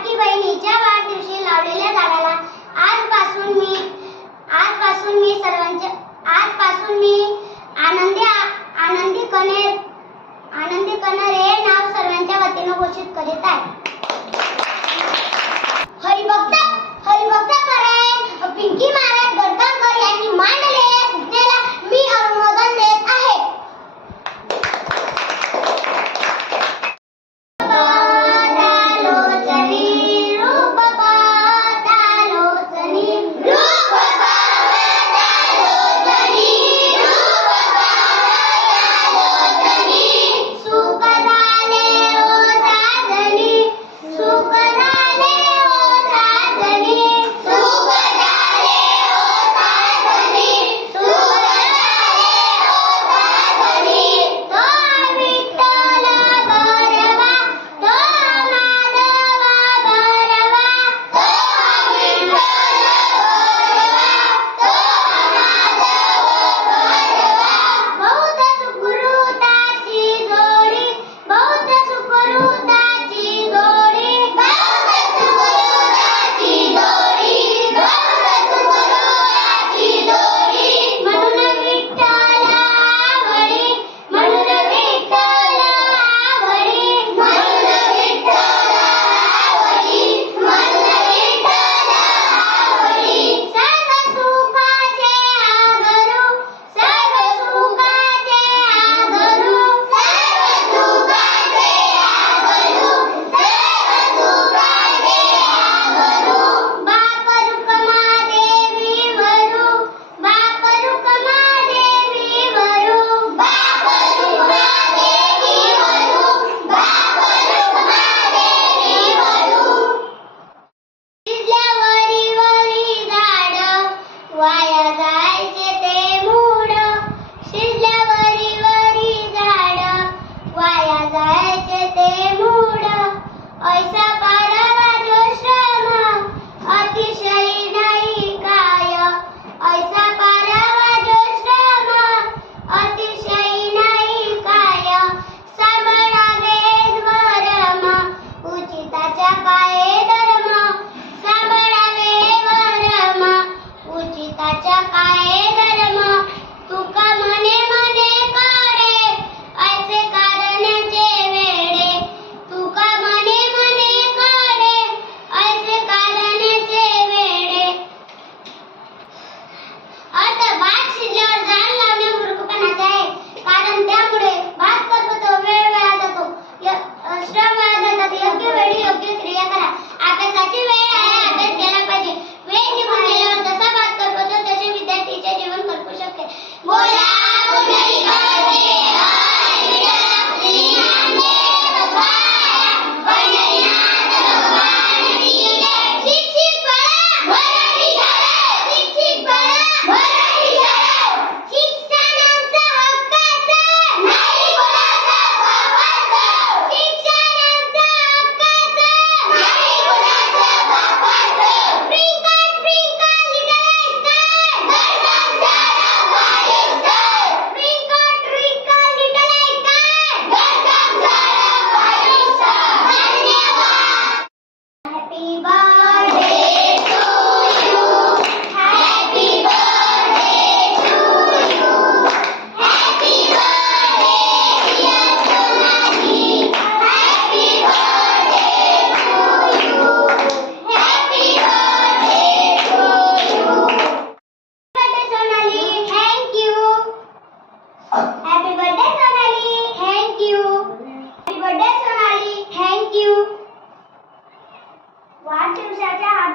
लाडकी बहिणीच्या वाढदिवशी लावलेल्या झाडाला आजपासून मी आजपासून मी सर्वांच्या आजपासून मी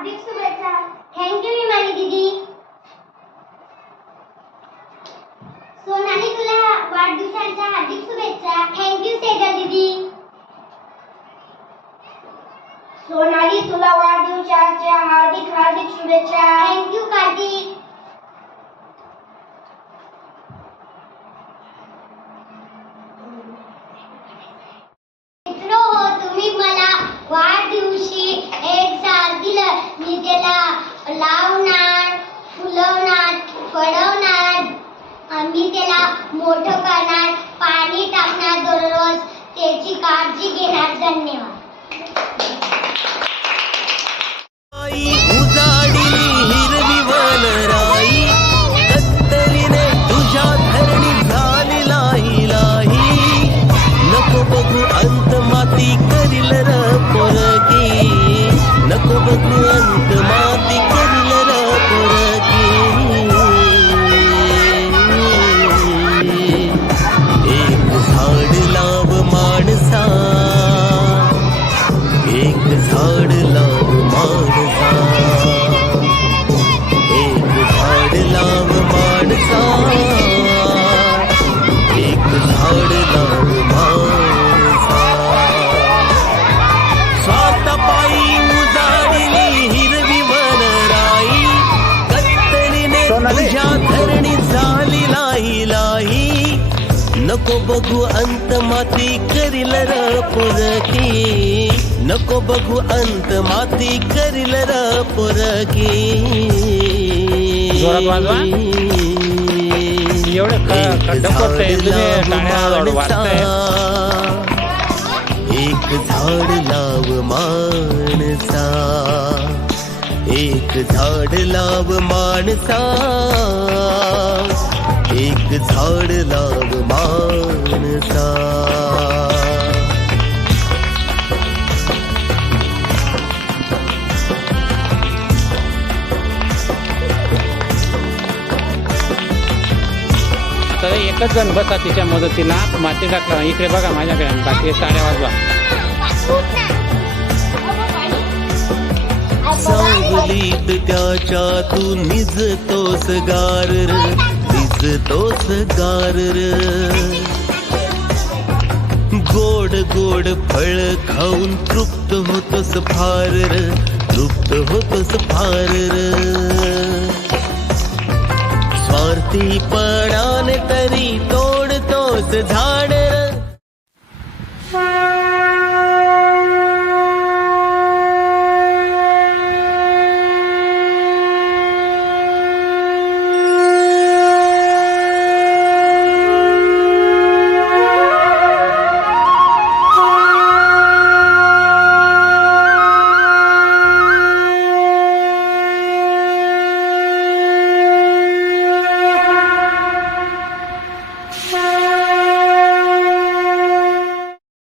हार्दिक शुभेच्छा. थँक्यू विमानी दीदी. सोनाली तुला वाढदिवसाच्या हार्दिक शुभेच्छा. थँक्यू सेजा दीदी. सोनाली तुला वाढदिवसाच्या हार्दिक हार्दिक शुभेच्छा. Thank you Kartik. त्याला मोठं करणार पाणी टाकणार दररोज. त्याची काळजी घेणार. धन्यवाद. नको बघू अंत माती करील पुरकी नको बघू अंत माती करील पुरकी. एक झाड लाव माणसा. एक झाड लाव माणसा. एक झाड लाव माणसा. तर एकच जण बसा तिच्या मदतीला. माती टाकला इकडे बघा माझ्याकडे. बाकी टाळ्या वाजवा. सावलीत त्याच्या तू निजतोस गार. दोस गार र. गोड गोड फळ खाऊन तृप्त होतस फार तृप्त होतस फार र.